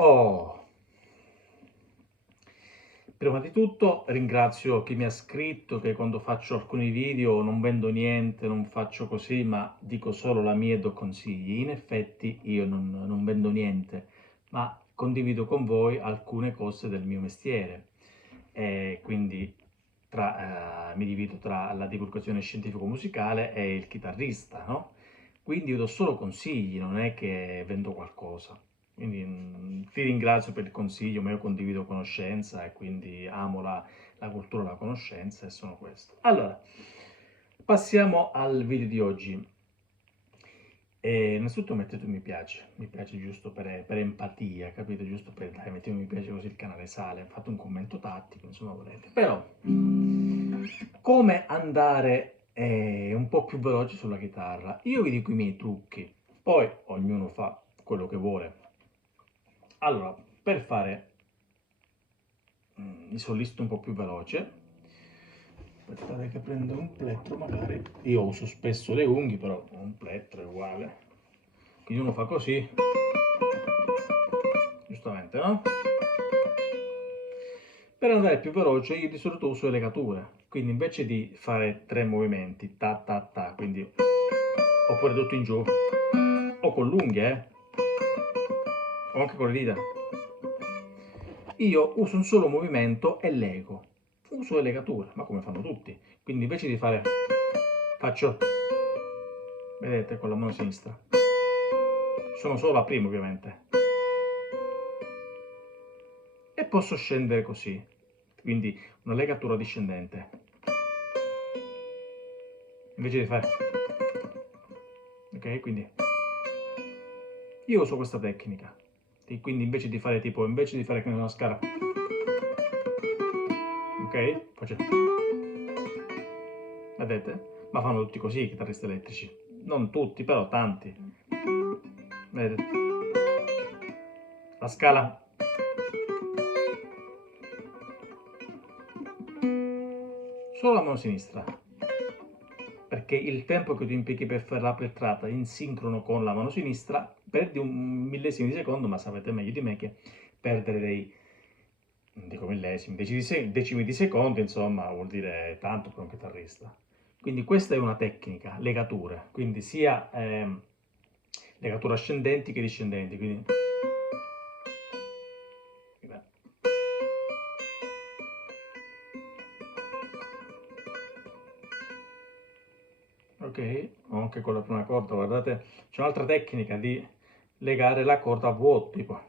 Oh, prima di tutto ringrazio chi mi ha scritto che quando faccio alcuni video non vendo niente, non faccio così, ma dico solo la mia e do consigli. In effetti io non vendo niente, ma condivido con voi alcune cose del mio mestiere. E quindi mi divido tra la divulgazione scientifico-musicale e il chitarrista, no? Quindi io do solo consigli, non è che vendo qualcosa. Quindi ti ringrazio per il consiglio, ma io condivido conoscenza e quindi amo la cultura della conoscenza e sono questo. Allora, passiamo al video di oggi. Innanzitutto mettete un mi piace giusto per empatia, capito? Giusto per dai, mettete un mi piace così il canale sale, fate un commento tattico, insomma volete. Però, come andare un po' più veloce sulla chitarra? Io vi dico i miei trucchi, poi ognuno fa quello che vuole. Allora, per fare il solisto un po' più veloce, aspettate che prendo un plettro magari, io uso spesso le unghie, però un plettro è uguale. Quindi uno fa così, giustamente, no? Per andare più veloce io di solito uso le legature, quindi invece di fare tre movimenti, ta ta ta, quindi oppure tutto in giù, o con l'unghia, o anche con le dita, io uso un solo movimento e lego. Uso le legature, ma come fanno tutti. Quindi invece di fare, faccio, vedete, con la mano sinistra. Sono solo la prima ovviamente. E posso scendere così, quindi una legatura discendente. Invece di fare, ok, quindi io uso questa tecnica. E quindi invece di fare tipo, invece di fare una scala, ok, faccio, vedete? Ma fanno tutti così i chitarristi elettrici. Non tutti, però tanti. Vedete? La scala. Solo la mano sinistra. Perché il tempo che tu impieghi per fare la pletrata in sincrono con la mano sinistra perdi un millesimo di secondo, ma sapete meglio di me che perdere dei, non dico millesimi, decimi di secondo, insomma, vuol dire tanto per un chitarrista. Quindi questa è una tecnica, legature, quindi sia legature ascendenti che discendenti. Quindi ok, anche con la prima corda, guardate, c'è un'altra tecnica di legare la corda a vuoto, tipo,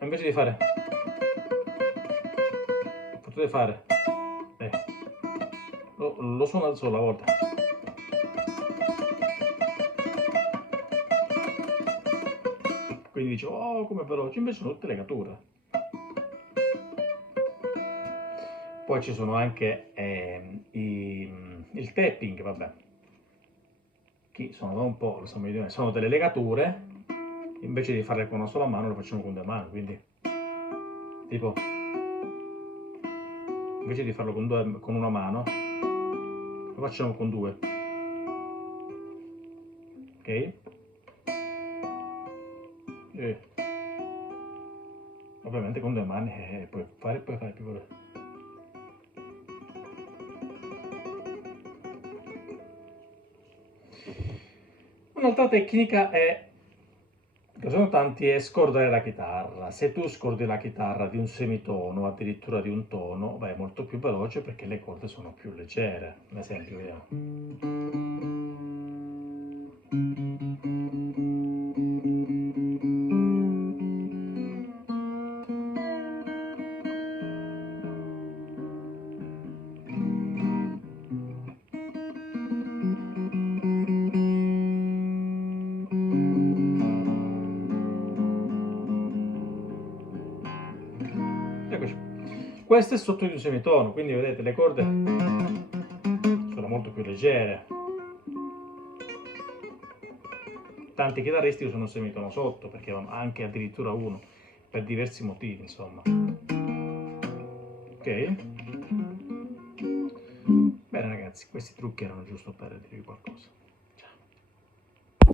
invece di fare, potete fare, eh, lo suono da sola a volta, quindi dice, oh come veloce, invece sono tutte legature. Poi ci sono anche il tapping, vabbè, chi sono da un po', lo so meglio di me, sono delle legature, invece di farle con una sola mano lo facciamo con due mani, quindi tipo, invece di farlo con una mano, lo facciamo con due, ok? E ovviamente con due mani puoi fare più veloce. Un'altra tecnica è, che sono tanti, è scordare la chitarra. Se tu scordi la chitarra di un semitono o addirittura di un tono, vai molto più veloce perché le corde sono più leggere. Un esempio, vediamo. Eccoci. Questo è sotto di un semitono, quindi vedete le corde sono molto più leggere. Tanti chitarristi usano un semitono sotto, perché anche addirittura uno, per diversi motivi, insomma. Ok? Bene ragazzi, questi trucchi erano giusto per dirvi qualcosa.